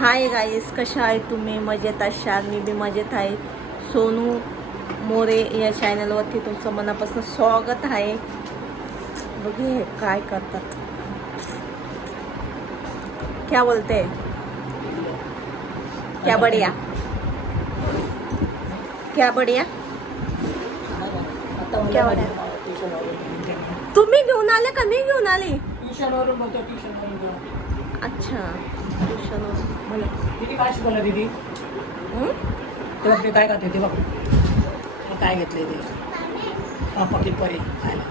Hi guys, कशा आहे तुम्ही? मजेत असाल? मी बी मजेत आहे. सोनू मोरे या चॅनलवरती तुमचं मनापासून स्वागत आहे. बघे काय करतात, क्या बोलते, क्या बढ़िया, क्या बढ़िया, क्या बढ़िया. तुम्ही घेऊन आले का मी घेऊन आली? ट्युशनवरून बोलतो, ट्युशनवरून. अच्छा, ट्युशनवरून. मला दीदी काय शिकवलं दीदी? तेव्हा ते काय खाते ते बघ. हे काय घेतलंय ते? पापा परी खायला.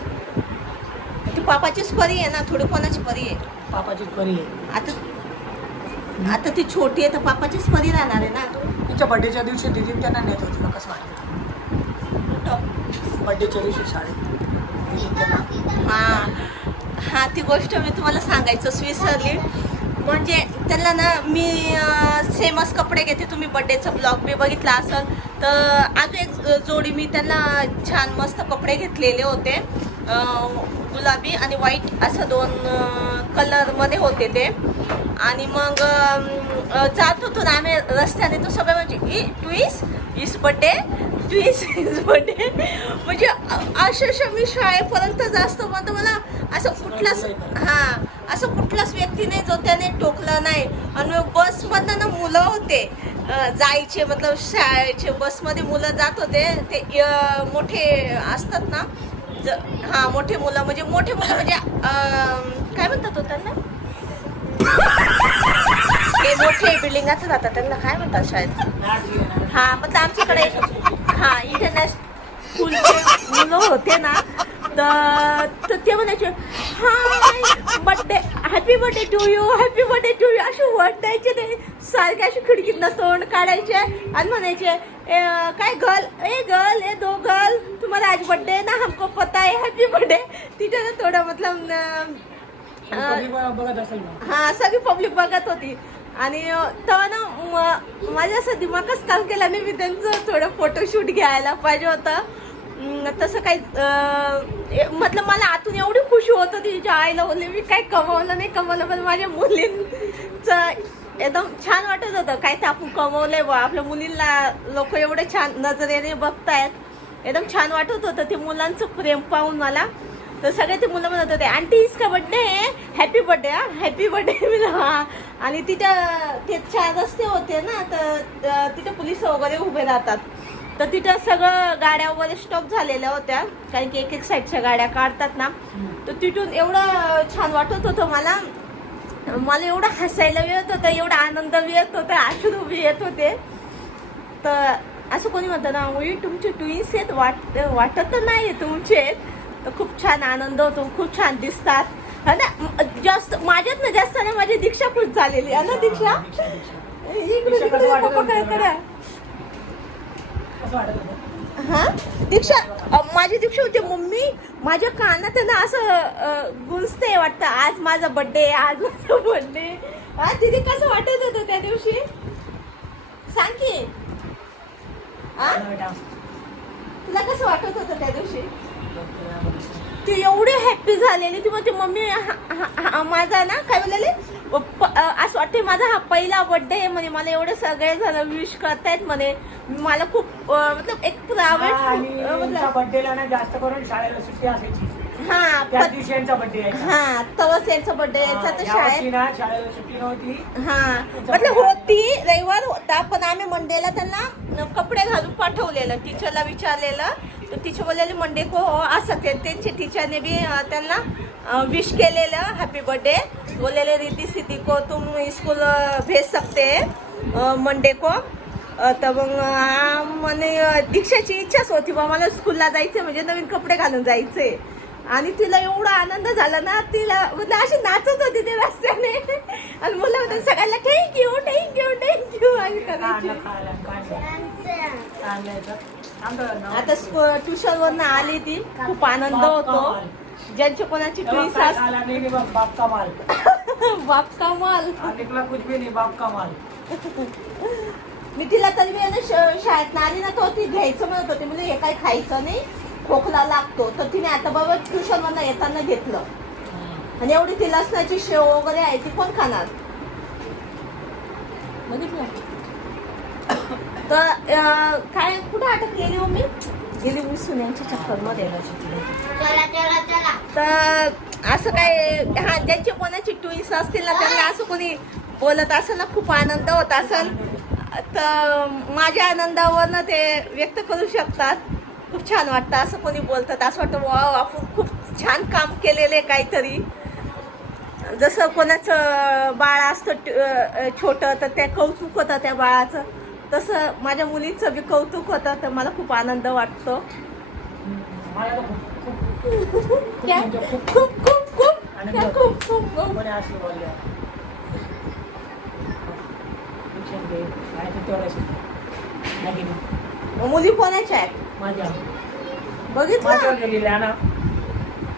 ती पापाचीच परी आहे ना, थोडी कोणाची परी आहे? पापाची परी आहे. आता ती छोटी आहे तर पापाचीच परी राहणार आहे ना. तिच्या बड्डेच्या दिवशी दीदी त्यांना नेत होती. मग कसं वाटतं? बड्डेच्या दिवशी शाळेत दीदी त्यांना. हां ती गोष्ट मी तुम्हाला सांगायचं विसरली. म्हणजे त्यांना ना मी सेमच कपडे घेते. तुम्ही बड्डेचा ब्लॉग बी बघितला असेल तर अजून एक जोडी मी त्यांना छान मस्त कपडे घेतलेले होते. गुलाबी आणि व्हाईट असं दोन कलरमध्ये होते ते. आणि मग जात होतो ना आम्ही रस्त्याने, तो सगळं म्हणजे ट्विस इस बड्डे, ट्विस इस बड्डे. म्हणजे अक्षरशः मी शाळेपर्यंत जास्त म्हणतो मला असं कुठलाच व्यक्ती नाही जो त्याने टोकलं नाही. आणि बसमधनं ना मुलं होते जायचे, मतलब शाळेचे बसमध्ये मुलं जात होते. ते मोठे असतात ना, मोठे मुलं म्हणजे काय म्हणतात हो त्यांना? हे मोठे बिल्डिंगात राहतात त्यांना काय म्हणतात शाळेत? मतलब आमच्याकडे इंटरनॅशनल स्कूलचे मुलं होते ना, तर ते म्हणायचे hi birthday, happy birthday to you, happy birthday to you असे वर्ड द्यायचे. ते सारखे असे खिडकीतनं तोंड काढायचे आणि म्हणायचे काय गर्ल ए दो गर्ल, तुम्हाला आज बर्थडे है ना, हमको पता है, हॅपी बर्थडे. तिथे ना थोडं मतलब सगळी पब्लिक बघत होती. आणि तेव्हा ना माझ्या असं दिमागच काम केला नाही, मी त्यांचं थोडं फोटोशूट घ्यायला पाहिजे होतं. तसं काही मतलब मला आतून एवढी खुशी होत होती. तिच्या आईला बोलले मी काय कमवलं पण माझ्या मुलींचं एकदम छान वाटत होतं. काय ते आपण कमवलंय बा, आपल्या मुलींना लोक एवढे छान नजरेने बघतायत, एकदम छान वाटत होतं ते मुलांचं प्रेम पाहून मला. तर सगळे ते मुलं म्हणत होते आंटी इसका बर्थडे आहे, हॅपी बर्थडे, हॅपी बर्थडे. आणि तिथं ते 4 रस्ते होते ना, तर तिथं पोलीस वगैरे उभे राहतात. तर तिथं सगळं गाड्या वगैरे स्टॉप झालेल्या होत्या, कारण की एक साईडच्या गाड्या काढतात ना. तर तिथून एवढं छान वाटत होतं मला एवढं हसायला येत होतं, एवढा आनंद येत होता, अश्रू बी येत होते. तर असं कोणी म्हणतं ना तुमचे ट्विन्स आहेत, वाटत नाही तुमचे, तर खूप छान आनंद होतो. खूप छान दिसतात हा ना. जास्त माझ्यात ना जास्त ना माझी दीक्षा खूप झालेली आहे ना. दीक्षा दीक्षा माझी दीक्षा होती, मम्मी माझ्या कानात ना असं गुंजते वाटतं, आज माझा बर्थडे, आज माझा बर्थडे. तिथे कसं वाटत होतं त्या दिवशी सांग की? तुला कसं वाटत होतं त्या दिवशी? ती एवढी हॅप्पी झालेली. ती म्हणते मम्मी माझा ना काय बोलले, असं वाटते माझा हा पहिला बर्थडे आहे म्हणे. मला एवढे सगळे जण विश करतायत म्हणे. मला खूप मतलब एक प्रायव्हेट बर्थडेला ना जास्त करून शाळेला सुट्टी असायची. त्या दिवशी यांचा बर्थडे यायचा. तवच यांचा बर्थडे यायचा. तर शाळेला सुट्टी नव्हती. मतलब होती, रविवार होता, पण आम्ही मंडेला त्यांना कपडे घालून पाठवलेलं. टीचरला विचारलेलं तर टीचर बोललेली मंडे को असं त्यांच्या टीचरने बी त्यांना विश केलेलं हॅपी बर्थडे. बोललेले रिद्धी सिद्धी को तुम स्कूल भेज सकते मंडे को. तर मग म्हणे दीक्षाची इच्छाच होती बा मला स्कूलला जायचं, म्हणजे नवीन कपडे घालून जायचे. आणि तिला एवढा आनंद झाला ना, तिला म्हणजे अशी नाचत होती ते रस्त्याने. आणि मुलं होते सगळ्यांना थँक्यू थँक्यू थँक्यू आणि करायची. आता ट्युशन वरनं आली ती, खूप आनंद होतो. ज्यांच्या कोणाची ट्विन्स असतात बाप का माल बाप का माल कुछ भी नहीं, बाप का माल. मी तिला तरी मी शाळेत आली ना, तो ती घ्यायचं म्हणत होती, म्हणजे हे काही खायचं नाही, खोकला लागतो. तर तिने आता बाबा ट्युशन वरनं येताना घेतलं. आणि एवढी ती लसणाची शेव वगैरे आहे, ती कोण खाणार? बघितलं तर काय कुठं अटकलेली हो मी गेली मी सुन्यांच्या चक्करमध्ये तर असं काय हा ज्यांचे कोणाची ट्विन्स असतील ना त्यांना असं कोणी बोलत असेल ना खूप आनंद होत असेल तर माझ्या आनंदावरनं ते व्यक्त करू शकतात. खूप छान वाटतं असं कोणी बोलतात असं वाटतं वाव आपण खूप छान काम केलेलं आहे काहीतरी. जसं कोणाचं बाळ असतं छोटं तर ते कौतुक होतं त्या बाळाचं तसं माझ्या मुलीचं बी कौतुक होतं तर मला खूप आनंद वाटतो. मला तर खूप खूप खूप खूप खूप खूप खूप कोणी असं बोललं शिक्षण घे काय ते तेवढं शिकलं नाही की नाही मुली कोणाच्या आहेत माझ्या बघितलं गेलेली आहे ना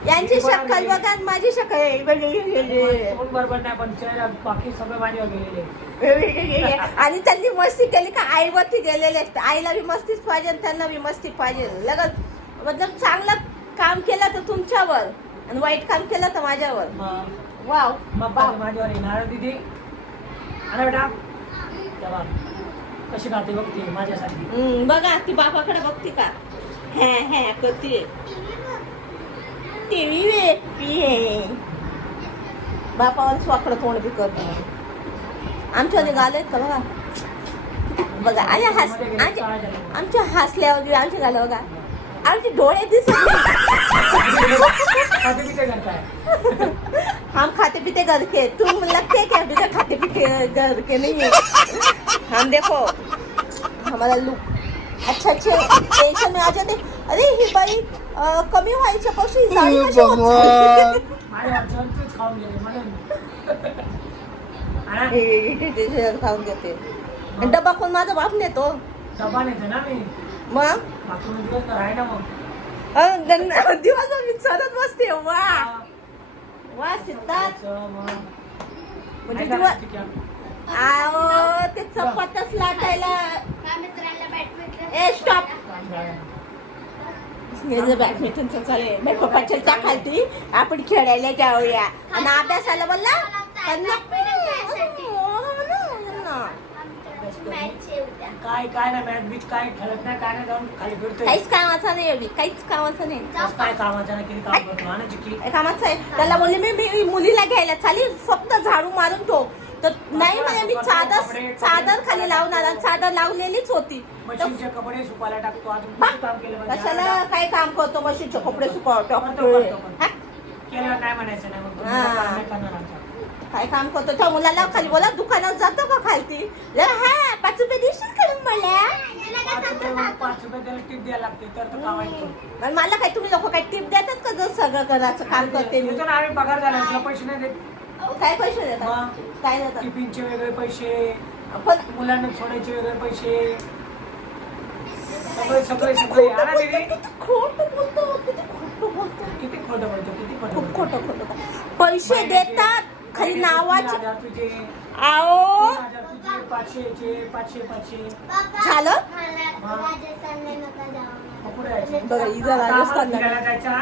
यांची शक्कल बघा आणि माझी शक्कल तोंड बरोबर नाही पण चेहरा बाकी सगळे माझ्यावर गेलेले आणि त्यांनी मस्ती केली का आईवरती गेलेले आईला बी मस्तीच पाहिजे आणि त्यांना बी मस्ती पाहिजे लगत मतलब चांगलं काम केलं तर तुमच्यावर आणि वाईट काम केलं तर माझ्यावर. वाव मग माझ्यावर येणार दीदी अरे बेटा तेव्हा कशी खाते बघते माझ्यासाठी बघा ती बापाकडे बघते का हे हे करते टीव्ही वेगळी बापावर स्वाकडं तोंड बी करतो. आमच्या निघालेत का बघा बघा आमच्या हसल्यावर आमच्या गालं बघा आमचे डोळे दिसत हम खाते पीते घर के तुम लगते क्या अभी तक खाते पीते घर के नहीं है. हम देखो हमारा लुक अच्छे अच्छे टेंशन में आ जाते अरे ही बाई कमी व्हायच्या पासून ही साडी कशी होत खाऊन घेते डबा कोण माझा बाप नेतो डबा नेते ना मी मग दिवस राही ना मग दिवस मी चढत बसते वा वा सिद्धार्थ म्हणजे दिवस आओ ते चपातच लाटायला ए स्टॉप बॅडमिंटनचं चालेल मी पप्पाच्या खालती आपण खेळायला जाऊया आणि अभ्यासाला बोलला काय काय ना मॅच बीच काय खेळत नाही काय नाही जाऊन खाली फिरतोय काहीच कामाचा नाही अभि काहीच कामाचं नाही काय कामाचा नाही किती काम करतो ना चिकी कामाचं आहे त्याला बोलले मी मुलीला घ्यायला चालेल फक्त झाडू मारून तो तर नाही म्हणे मी चादर खाली लावणार चादर लावलेलीच होती मशीनचे कपडे सुकायला टाकतो अजून किती काम केलं कशाला काय काम करतो मशीनचे कपडे सुकवतो केल्यावर नाही म्हणायचं नाही मग नाही करणार आमचा काय काम करतो त्या मुलाला खाली बोला दुकानात जातो का खालती हा 5 रुपये देशील का मला 5 रुपये त्याला टिप द्यायला लागते तर कामायचं मला काय तुम्ही लोक काय टिप देतात का जर सगळं घराचं काम करते मी आम्ही पगार झाला तुला पैसे नाही देत काय पैसे देतात काय देतात टिफिनचे वेगळे पैसे पण मुलांना सोडायचे वेगळे पैसे सगळे सगळे सगळे खोटं बोलतो किती खोटं बोलतो किती खोटं बोलतो खूप खोटं पैसे देतात खाली नावाचे तुझे आओ 500 झालं पुढे बघा इजा राजस्थान जायचा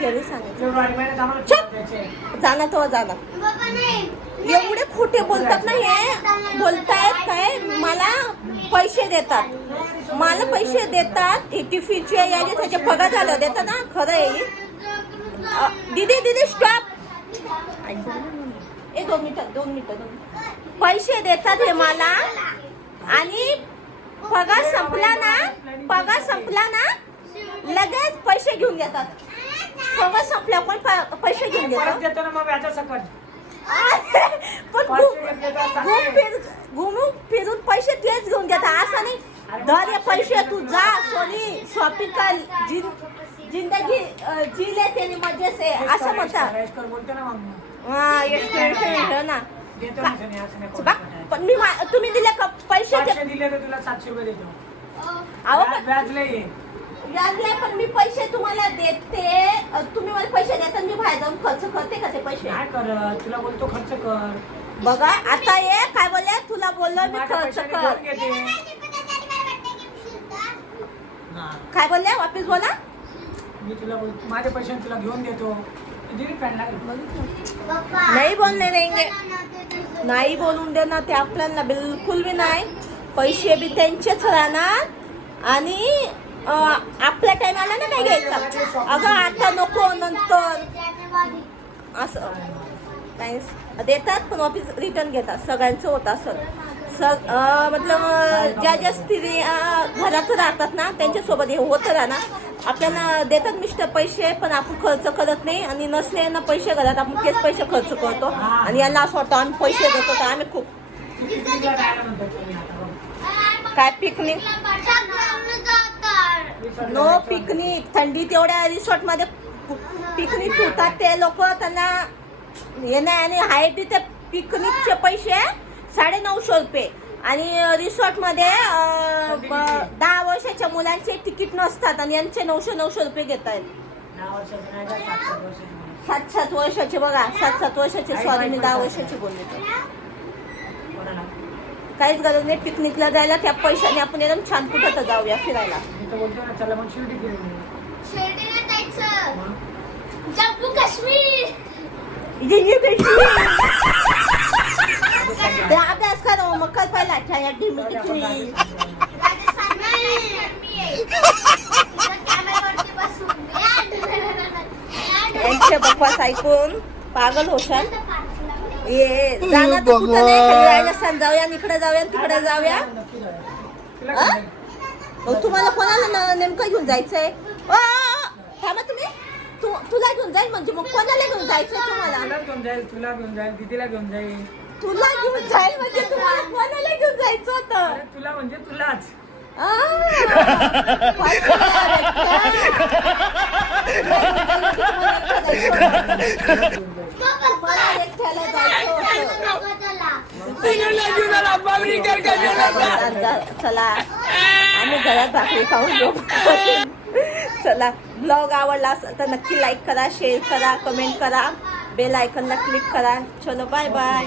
त्याने सांगितलं फेब्रुवारी महिन्यात आम्हाला जाणार तो जाणार एवढे खोटे बोलतात ना हे बोलतायत काय मला पैसे देतात टिफिनचे याचे त्याचे पगार झालं देतात ना खरं आहे दीदी स्टॉप 2 मिनिटं पैसे देतात हे मला आणि पगार संपला ना लगेच पैसे घेऊन घेतात पगार संपल्या पण पैसे घेऊन घेतात पण घुमून फिरून पैसे तेच घेऊन घेतात असं नाही दर हे पैसे तू जा सोनी शॉपिंग कर जिंदगी जी ले तेरी मजे से असं म्हणतात ना पण तुम्ही दिले का पैसे दिले तर तुला 700 रुपये देतो व्याज नाही पण मी पैसे तुम्हाला देते तुम्ही मला पैसे देता मी बाहेर जाऊन खर्च करते का ते पैसे काय कर तुला बोलतो खर्च कर बघा आता ये काय बोलले तुला बोललो मी खर्च कर काय बोलले वापिस बोला मी तुला माझे पैसे तुला घेऊन देतो दीदी फॅन लागेल. नाही बोलणे देंगे, नाही बोलून देणार ते आपल्याला बिलकुल बी नाही. पैसे बी त्यांचेच राहणार आणि आपल्या टायमाला ना काय घ्यायचं. अगं आता नको नंतर असं काही देतात पण ऑफिस रिटर्न घेतात. सगळ्यांचं होत असं मतलब ज्या ज्या स्त्री घरात राहतात ना त्यांच्यासोबत हे होतं राहणार. आपल्याला देतात मिस्टर पैसे पण आपण खर्च करत नाही आणि नसलेना पैसे घरात आपण तेच पैसे खर्च करतो आणि यांना असं वाटतं आम्ही पैसे देतो तर आम्ही खूप काय पिकनिक नो पिकनिक. थंडीत एवढ्या रिसॉर्ट मध्ये पिकनिक होतात ते लोक. त्यांना हे नाही आणि हाय तिथे पिकनिकचे पैसे 950 रुपये आणि रिसॉर्ट मध्ये 10 वर्षाच्या मुलांचे तिकीट नसतात आणि यांचे 900 रुपये घेत आहेत. 7 वर्षाचे बघा 7 वर्षाचे. सॉरी मी 10 वर्षाचे बोलले तर काहीच गरज नाही पिकनिकला जायला. त्या पैशाने आपण एकदम छान कुठं तर जाऊया फिरायला. जम्मू काश्मीर ते अभ्यास करा मग काय पाहिला पिकनिक. यांचे बकवास ऐकून पागल होशाल. ये जाणार तर कुठं नाही खाली राजस्थान जाऊया इकडे जाऊया तिकडे जाऊया. मग तुम्हाला कोणाला नेमकं घेऊन जायचंय. थांबा तुम्ही तुला घेऊन जाईल म्हणजे मग कोणाला घेऊन जायचंय तुम्हाला. तुला घेऊन जाईल दीदीला घेऊन जाईल. तुला घेऊन जाईल म्हणजे तुम्हाला कोणाला घेऊन जायचं होतं. तुला म्हणजे तुलाच. चला आम्ही घरात भाकरी खाऊन घेऊ. चला ब्लॉग आवडला असेल तर नक्की लाईक करा, शेअर करा, कमेंट करा, बेल आयकॉनला क्लिक करा. चलो बाय बाय.